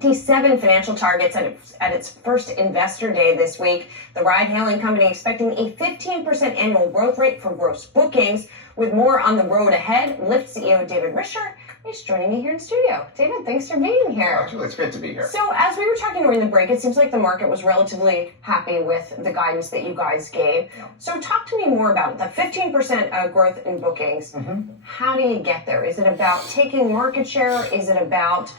7 financial targets at its first investor day this week. The ride-hailing company expecting a 15% annual growth rate for gross bookings. With more on the road ahead, Lyft CEO David Risher is joining me here in studio. David, thanks for being here. Oh, it's great to be here. So as we were talking during the break, it seems like the market was relatively happy with the guidance that you guys gave. Yeah. So talk to me more about it. The 15% growth in bookings. How do you get there? Is it about taking market share? Is it about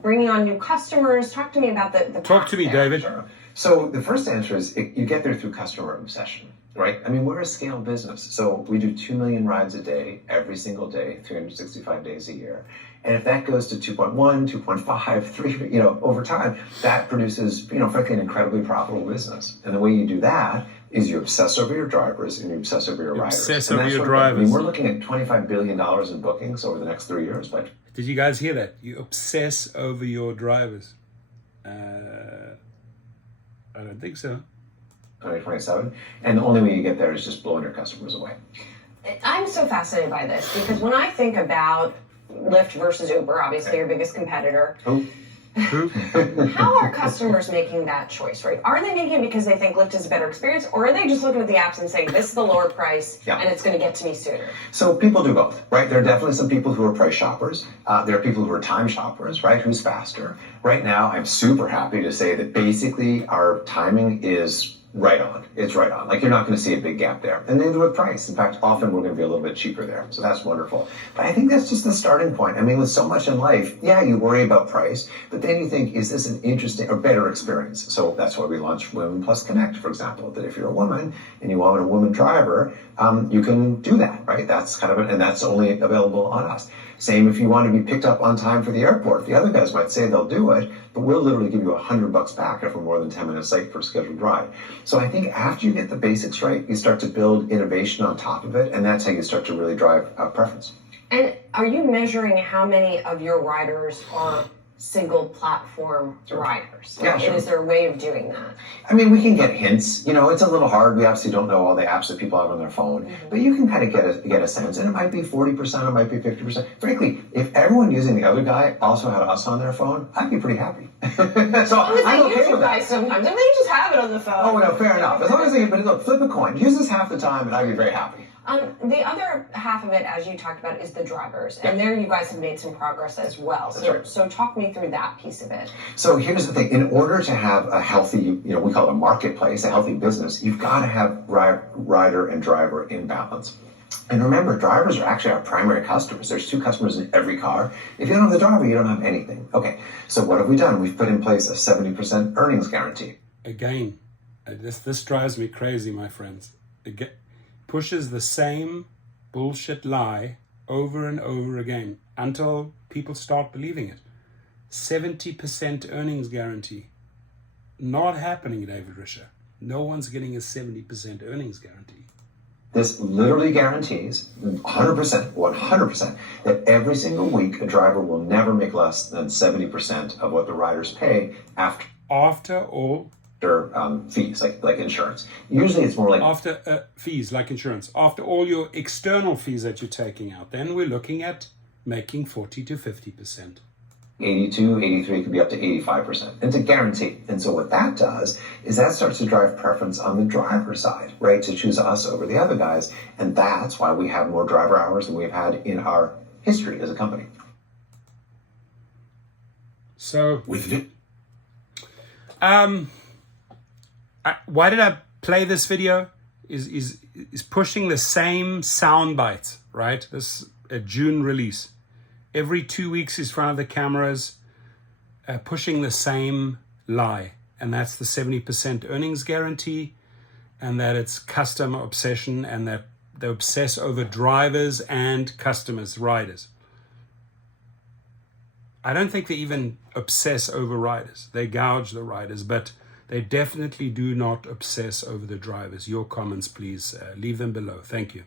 bringing on new customers? Talk to me about the Talk to me, there. David. Sure. So the first answer is you get there through customer obsession, right? I mean, we're a scale business. So we do 2 million rides a day, every single day, 365 days a year. And if that goes to 2.1, 2.5, 3, over time, that produces, frankly, an incredibly profitable business. And the way you do that is you obsess over your drivers and you obsess over your riders. Obsess And over that's your what- drivers. I mean, we're looking at $25 billion in bookings over the next 3 years, but Did you guys hear that? You obsess over your drivers. I don't think so. 2027. And the only way you get there is just blowing your customers away. I'm so fascinated by this because when I think about Lyft versus Uber, obviously your biggest competitor, how are customers making that choice, right? Are they making it because they think Lyft is a better experience, or are they just looking at the apps and saying, this is the lower price and it's going to get to me sooner? So people do both, right? There are definitely some people who are price shoppers. There are people who are time shoppers, right? Who's faster? Right now, I'm super happy to say that basically our timing is right on. It's right on. Like, you're not going to see a big gap there. And neither with price. In fact, often we're going to be a little bit cheaper there. So that's wonderful. But I think that's just the starting point. I mean, with so much in life, you worry about price, but then you think, is this an interesting or better experience? So that's why we launched Women Plus Connect, for example, that if you're a woman and you want a woman driver, you can do that, right? That's kind of it, and that's only available on us. Same if you want to be picked up on time for the airport. The other guys might say they'll do it, but we'll literally give you $100 back if we're more than 10 minutes late for a scheduled ride. So I think after you get the basics right, you start to build innovation on top of it, and that's how you start to really drive preference. And are you measuring how many of your riders are single platform riders? Yeah, sure. Is there a way of doing that? I mean, we can get hints. It's a little hard. We obviously don't know all the apps that people have on their phone, but you can kind of get a sense. And it might be 40%, it might be 50%. Frankly, if everyone using the other guy also had us on their phone, I'd be pretty happy. So I'm okay with that. Sometimes, and they just have it on the phone. Oh, no, fair enough. As long as but look, flip a coin. Use this half the time, and I'd be very happy. The other half of it, as you talked about, is the drivers. And there you guys have made some progress as well. So talk me through that piece of it. So here's the thing. In order to have a healthy, we call it a marketplace, a healthy business, you've got to have rider and driver in balance. And remember, drivers are actually our primary customers. There's 2 customers in every car. If you don't have the driver, you don't have anything. Okay, so what have we done? We've put in place a 70% earnings guarantee. Again, this drives me crazy, my friends. It pushes the same bullshit lie over and over again until people start believing it. 70% earnings guarantee. Not happening, David Risher. No one's getting a 70% earnings guarantee. This literally guarantees 100%, that every single week a driver will never make less than 70% of what the riders pay after all fees, like insurance. Usually it's more like after fees, like insurance. After all your external fees that you're taking out, then we're looking at making 40 to 50%. 82, 83, could be up to 85%. It's a guarantee. And so what that does is that starts to drive preference on the driver side, right? To choose us over the other guys. And that's why we have more driver hours than we've had in our history as a company. So why did I play this video? Is pushing the same sound bites, right? This a June release. Every 2 weeks he's in front of the cameras, pushing the same lie, and that's the 70% earnings guarantee, and that it's customer obsession, and that they obsess over drivers and customers, riders. I don't think they even obsess over riders. They gouge the riders, but they definitely do not obsess over the drivers. Your comments, please leave them below. Thank you.